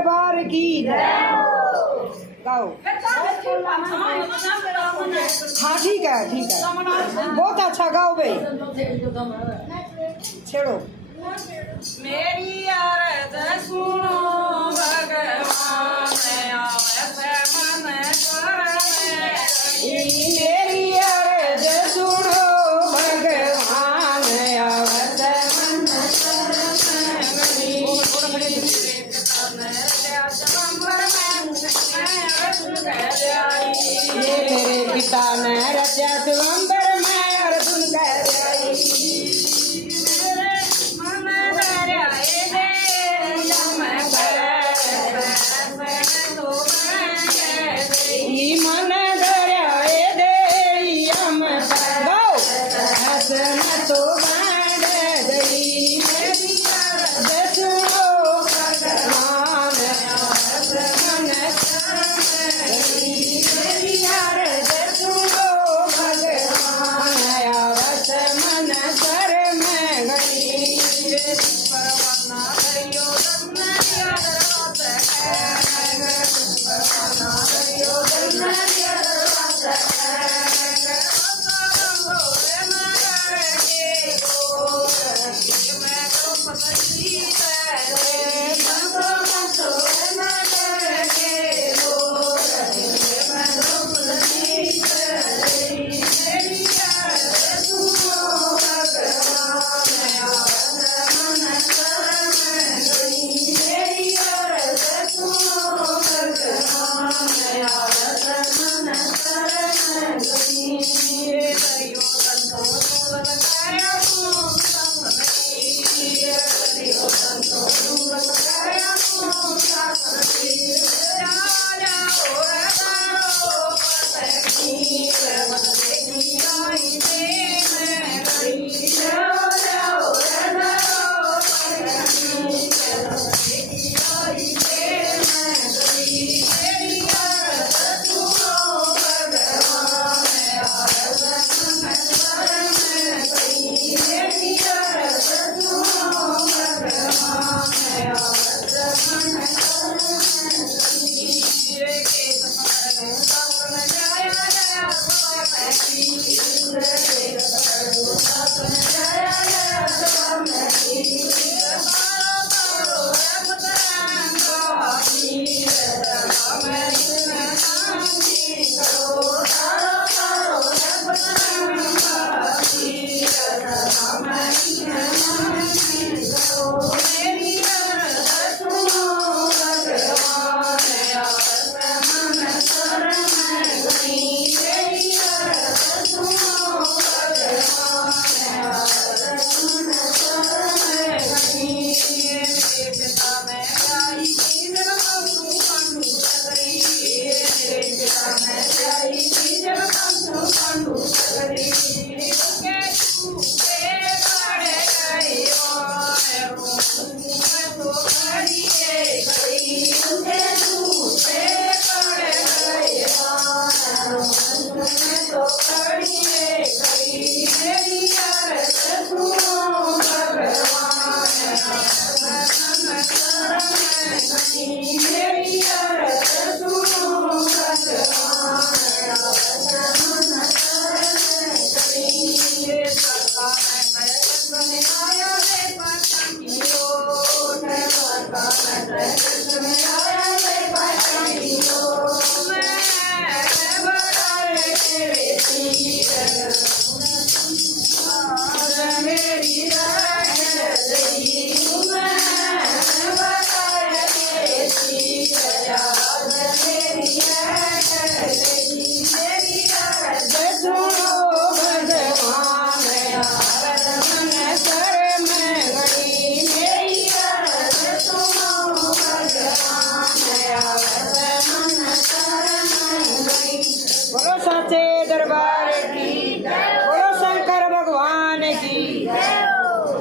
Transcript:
दरबार की गाओ। हाँ ठीक है बहुत अच्छा गाओ भाई। छेड़ो। मेरी अरज सुनो भगवान आवै मन करे। मेरी अर्ज सुनो भगवान आवै मन ये मेरे पिता ने रचा स्वयंवर में अर्जुन कह आई। मन दरियाए दे हम गाओ हसन तो बांध गई सुनो भगवान मन सुनो भगवान आवत मन सर में गई।